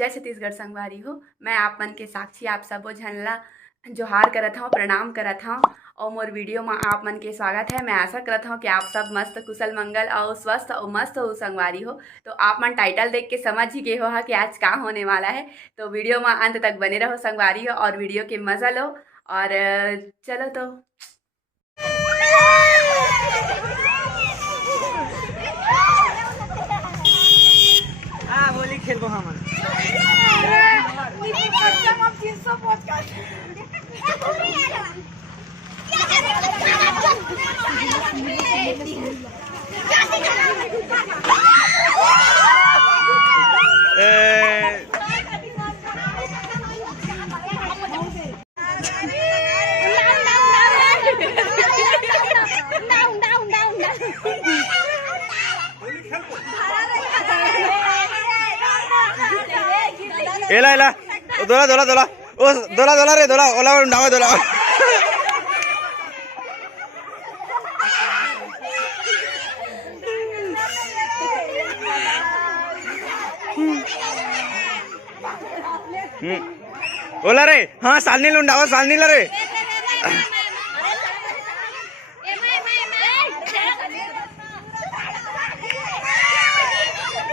जय छत्तीसगढ़ संगवारी हो। मैं आप मन के साक्षी आप सबो झन ला जोहार करत हूँ, प्रणाम करत हूँ और मोर वीडियो में आप मन के स्वागत है। मैं आशा करत हूँ कि आप सब मस्त कुशल मंगल और स्वस्थ और मस्त हो संगवारी हो। तो आप मन टाइटल देख के समझ ही गए हो कि आज का होने वाला है। तो वीडियो में अंत तक बने रहो संगवारी हो और वीडियो के मज़ा लो। और चलो तो होली खेलबो हमन। एला एला दोला दोला दोला ओ दोला दोला रे दोला ओला नावा दोला ओला रे हाँ सालनी लुंडावा सालनी ला रे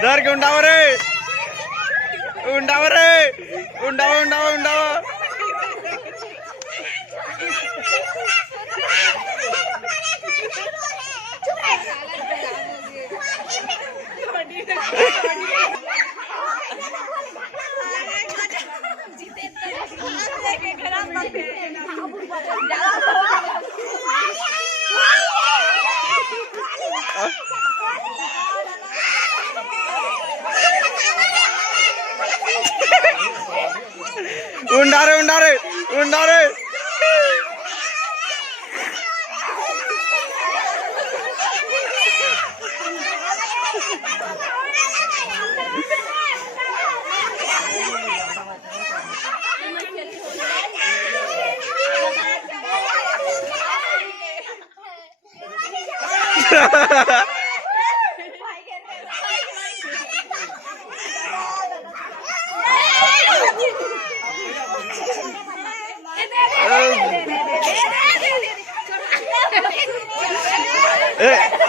दर के उंडावा रे उंडावा रे उंडावा उंडावा उंडावा उंडारे उंडारे उंडारे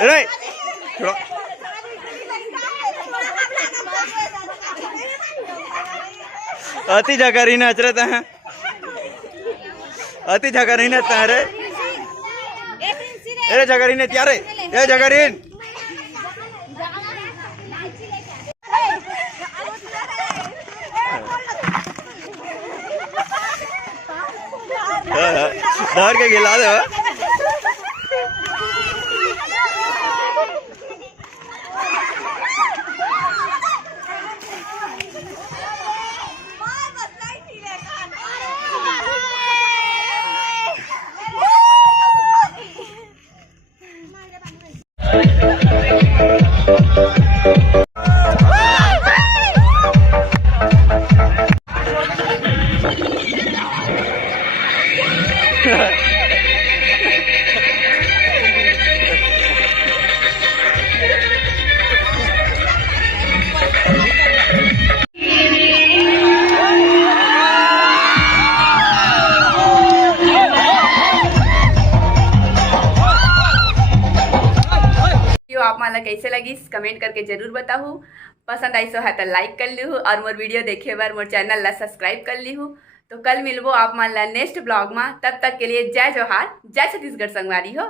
रे अति जगह नहीं नाच रहे हैं, अति जगह नहीं नाचता है रे। अरे जगह नहीं नाच यार, ये जगह नहीं धर के गिला दे। आप माला कैसे लगी कमेंट करके जरूर बताओ। पसंद आई सो है तो लाइक कर ली हूँ और मोर वीडियो देखे बार मोर चैनल ला सब्सक्राइब कर ली हूँ। तो कल मिलबो आप मान ला नेक्स्ट ब्लॉग में। तब तक के लिए जय जोहार, जय छत्तीसगढ़ संगवारी हो।